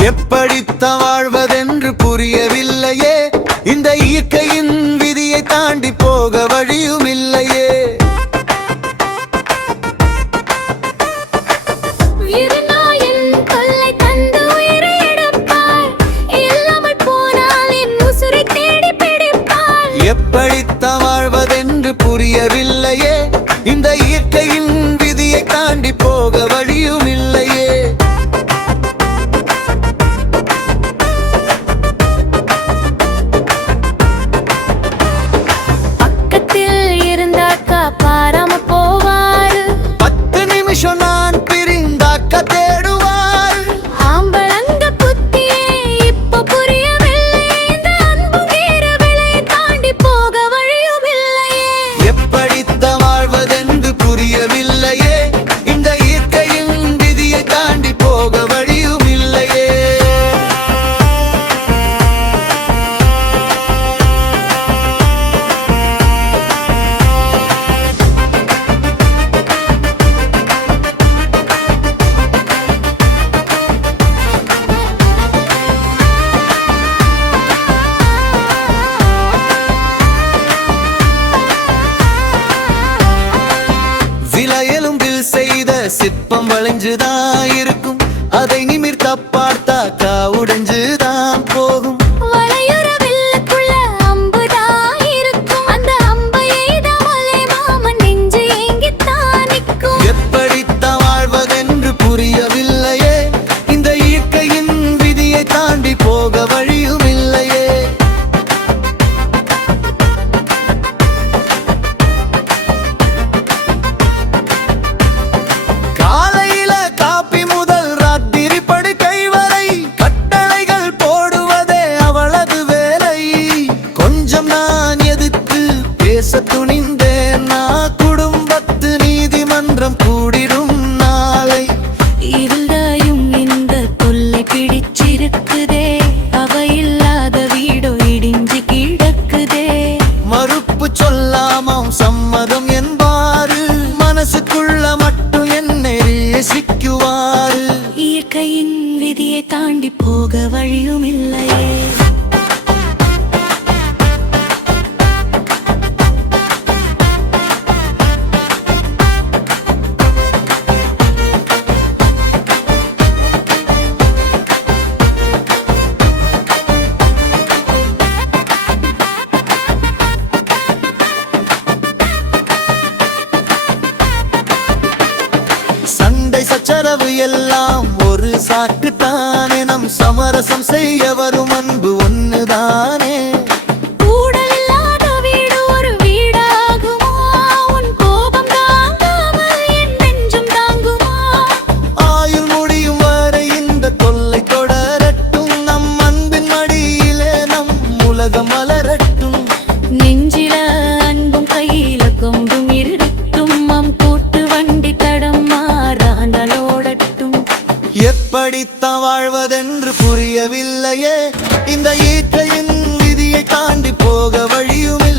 எப்படித்தான் வாழ்வதென்று புரியவில்லையே, இந்த இயற்கையின் விதியை தாண்டி போக வழியும் இல்லையே. எப்படித்தான் வாழ்வதென்று புரியவில்லையே, இந்த இயற்கையின் விதியை தாண்டி போக வழியும் இல்லையே. பாராம போவாரு, 10 நிமிஷம் நான் பிரிந்தாக்க தேடுவார். ஆம்பளங்க புத்தியே இப்ப புரியவில்லை, இந்த அன்பு வேற விலை தாண்டி போக வழியும் இல்லையே. எப்படித்தான் வாழ்வதென்று புரியவில்லையே, இந்த இயற்கையின் விதியை தாண்டி போக வழியும் இல்லையே. செய்த சிற்பம் வளைஞ்சுதான் இருக்கும், அதை நிமிர்த்த பார்த்தாக்கா உடைஞ்சுதான் போகும். எப்படித்தான் வாழ்வதென்று புரியவில்லையே, இந்த இயற்கையின் விதியை தாண்டி போக வழியும் இல்லையே. துணிந்தேன் நான், குடும்பத்து நீதிமன்றம் கூடிடும் நாளை. இருந்தாயும் இந்த தொல்லை பிடிச்சிருக்குதே, அவ இல்லாத வீடோ இடிஞ்சு கிடக்குதே. மறுப்பு சொல்லாம சம்மதம் என்பாரு, மனசுக்குள்ள மட்டும் என்னை நேசிக்குவாரு. இயற்கையின் விதியை தாண்டி போக வழியும் இல்லையே. சண்டை சச்சரவு எல்லாம் ஒரு சாக்குத்தானே, நம் சமரசம் செய்ய வரும் அன்பு ஒண்ணுதானே. கூடலில்லாத வீடு ஒரு வீடாகுமா, உன் கோபம் தாங்காமல் என் நெஞ்சம் தாங்குமா. ஆயுள் முடியும் வரை இந்த தொல்லை தொடரட்டும், நம் அன்பின் மடியிலே நம் உலகம் மலரட்டும். நெஞ்சில அன்பும் கையில கொம்பும் இருக்கட்டும், நம் கூட்டு வண்டி தடம் மாறாண்டலோடட்டும். எப்படித்தான் வாழ்வதென்று புரியவில்லையே, இந்த இயற்கையின் விதியை தாண்டி போக வழியுமே.